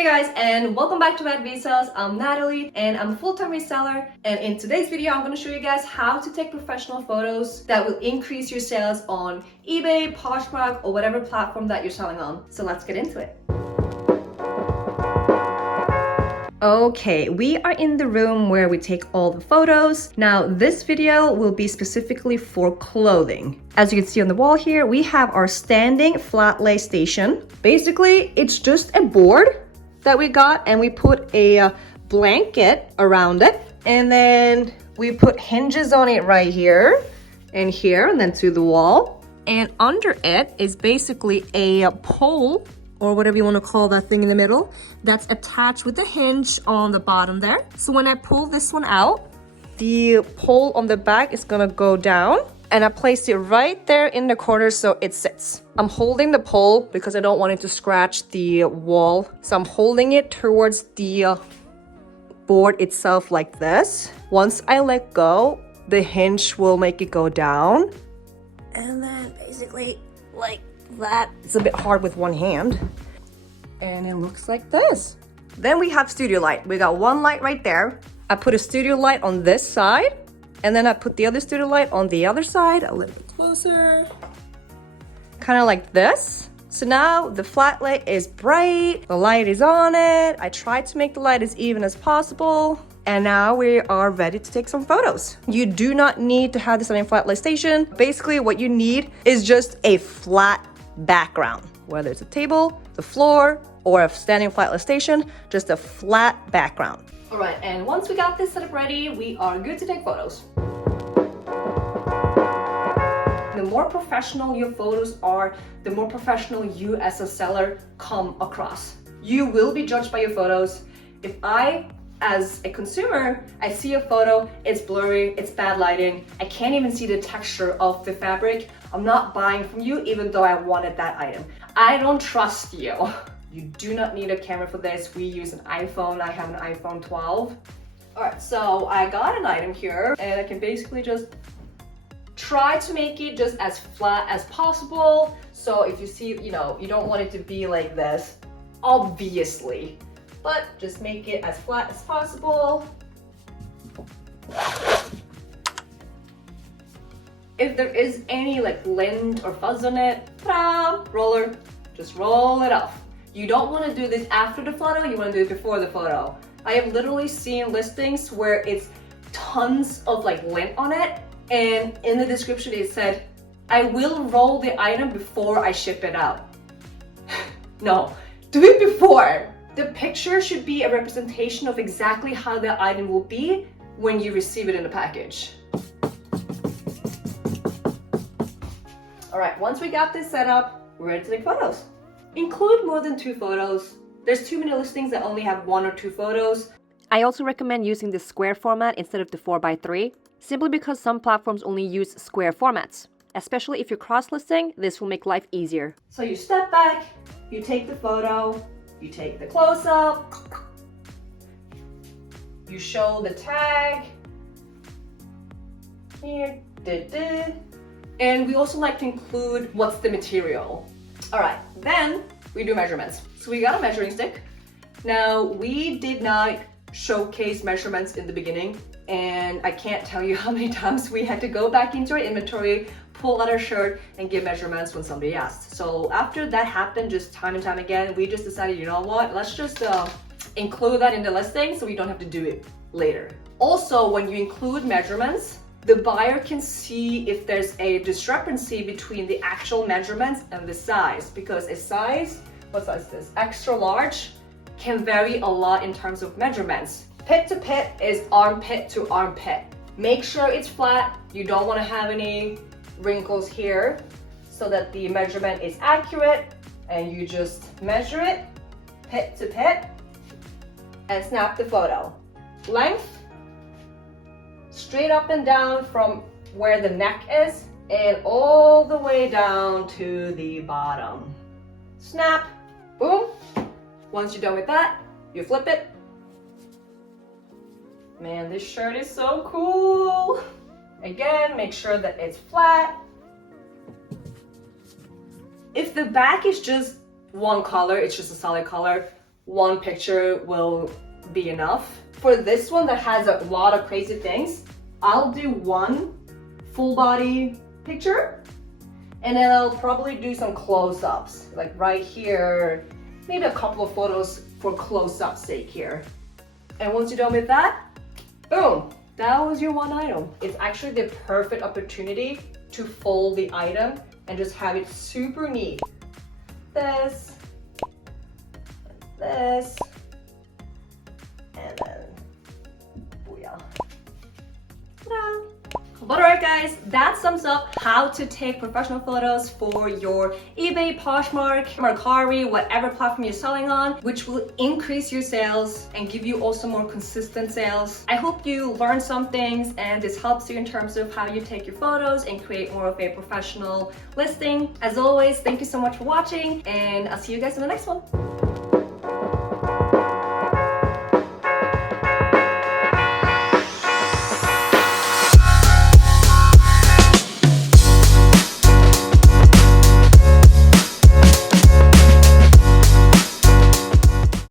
Hey guys, and welcome back to Resellers. I'm Natalie and I'm a full-time reseller, and in today's video I'm going to show you guys how to take professional photos that will increase your sales on eBay, Poshmark, or whatever platform that you're selling on. So let's get into it. Okay, we are in the room where we take all the photos. Now this video will be specifically for clothing. As you can see on the wall here, we have our standing flat lay station. Basically, it's just a board that we got and we put a blanket around it, and then we put hinges on it right here and here and then to the wall, and under it is basically a pole or whatever you want to call that thing in the middle that's attached with a hinge on the bottom there. So when I pull this one out, the pole on the back is gonna go down, and I place it right there in the corner so it sits. I'm holding the pole because I don't want it to scratch the wall. So I'm holding it towards the board itself like this. Once I let go, the hinge will make it go down. And then basically like that. It's a bit hard with one hand. And it looks like this. Then we have studio light. We got one light right there. I put a studio light on this side, and then I put the other studio light on the other side, a little bit closer. Kind of like this. So now the flat light is bright, the light is on it. I tried to make the light as even as possible. And now we are ready to take some photos. You do not need to have the standing flat light station. Basically what you need is just a flat background. Whether it's a table, the floor, or a standing flat light station, just a flat background. All right, and once we got this setup ready, we are good to take photos. The more professional your photos are, the more professional you as a seller come across. You will be judged by your photos. If I, as a consumer, I see a photo, it's blurry, it's bad lighting, I can't even see the texture of the fabric, I'm not buying from you even though I wanted that item. I don't trust you. You do not need a camera for this. We use an iPhone. I have an iPhone 12. All right, so I got an item here and I can basically just try to make it just as flat as possible. So if you see, you don't want it to be like this, obviously, but just make it as flat as possible. If there is any like lint or fuzz on it, roller, just roll it off. You don't want to do this after the photo, you want to do it before the photo. I have literally seen listings where it's tons of like lint on it, and in the description it said, I will roll the item before I ship it out. No, do it before. The picture should be a representation of exactly how the item will be when you receive it in the package. All right, once we got this set up, we're ready to take photos. Include more than 2 photos. There's too many listings that only have 1 or 2 photos. I also recommend using the square format instead of the 4x3, simply because some platforms only use square formats. Especially if you're cross-listing, this will make life easier. So you step back, you take the photo, you take the close-up, you show the tag, here, and we also like to include what's the material. All right, then we do measurements. So we got a measuring stick. Now we did not showcase measurements in the beginning, and I can't tell you how many times we had to go back into our inventory, pull out our shirt, and give measurements when somebody asked. So after that happened just time and time again, we just decided, you know what, let's just include that in the listing so we don't have to do it later. Also, when you include measurements, the buyer can see if there's a discrepancy between the actual measurements and the size, because a size, what size is this? Extra large can vary a lot in terms of measurements. Pit to pit is armpit to armpit. Make sure it's flat. You don't want to have any wrinkles here, so that the measurement is accurate, and you just measure it pit to pit and snap the photo. Length, straight up and down from where the neck is and all the way down to the bottom. Snap, boom. Once you're done with that, you flip it. Man, this shirt is so cool. Again, make sure that it's flat. If the back is just one color, it's just a solid color, one picture will be enough. For this one that has a lot of crazy things, I'll do one full body picture, and then I'll probably do some close-ups, like right here, maybe a couple of photos for close-up sake here. And once you're done with that, boom, that was your one item. It's actually the perfect opportunity to fold the item and just have it super neat. This, this, and then, booyah. Ta-da! But alright guys, that sums up how to take professional photos for your eBay, Poshmark, Mercari, whatever platform you're selling on, which will increase your sales and give you also more consistent sales. I hope you learned some things and this helps you in terms of how you take your photos and create more of a professional listing. As always, thank you so much for watching, and I'll see you guys in the next one.